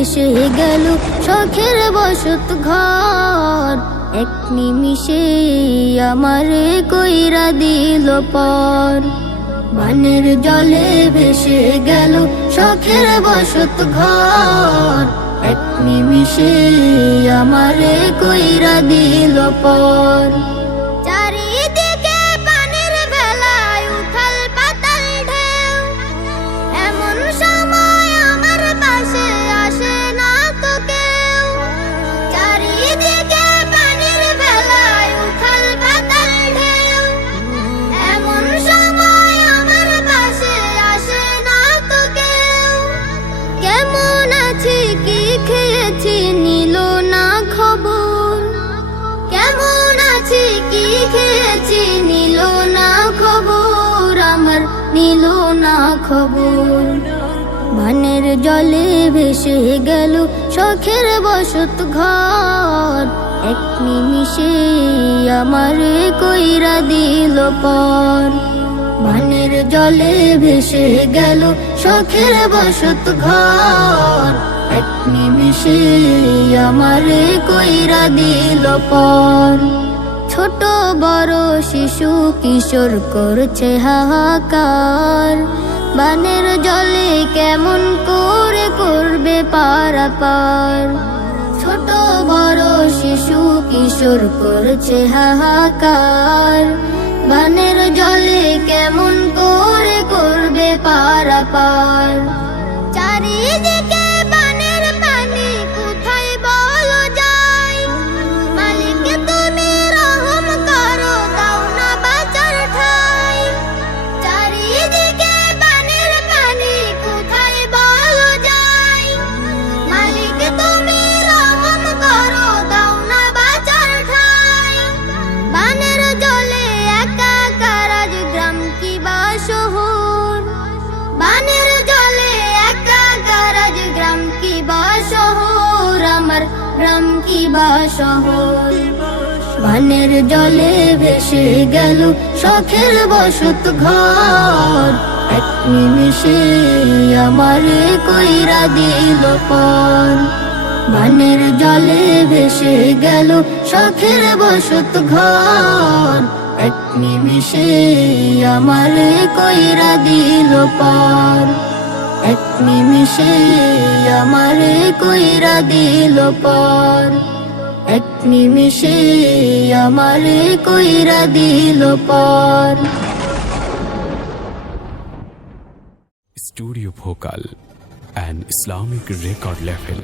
ভেসে গেল শখের বসত ঘর, এক নিমিষে আমারে কইরা দিল পর। বানের জলে ভেসে গেল শখের বসত ঘর, এক নিমিষে আমারে কইরা দিল পর। চারিদিকে পানির ভেলায় উথাল পাতাল ঢেউ, এমন সময় আমার পাশে আসে না তো কেউ। চারিদিকে পানির ভেলায় উথাল পাতাল ঢেউ, এমন সময় আমার পাশে আসে না তো কেউ। কেমন আছি কি খেয়েছি নিল না খবর, কেমন আছি কি খেয়েছি নিল না খবর, আমার নিল না খবর। বানের জলে ভেসে গেল শখের বসত ঘর, এক নিমিষে আমারে কইরা দিল পর। বানের জলে ভেসে গেল শখের বসত ঘর, এক নিমিষে আমারে কইরা দিল পর। ছোট বড় শিশু কিশোর করছে হাহাকার, বানের জলে কেমন করে করবে পারাপার। ছোট বড় শিশু কিশোর করছে হাহাকার, বানের জলে কেমন করে করবে পারাপার। চারিদিকে বানের পানি কোথায় বলো যায়, মালিক তুমি রহম করো দাও না বাঁচার ঠাই। চারিদিকে বানের পানি কোথায় বলো যায়, মালিক তুমি রহম করো দাও না বাঁচার ঠাই। বানের জলে একাকার আজ গ্রাম কি বা শহর, বানের জলে একাকার আজ গ্রাম কি বা শহর, আমার গ্রাম কি বা শহর। বানের জলে ভেসে গেল শখের বসত ঘর, এক নিমিষে আমারে কইরা দিল পর। বানের জলে ভেসে গেল শখের বসত ঘর, এক নিমিষে আমারে কইরা দিল পর। এক নিমিষে আমারে কইরা দিল পর, এক নিমিষে আমারে কইরা দিল পর। Studio Bhokal, an Islamic record label.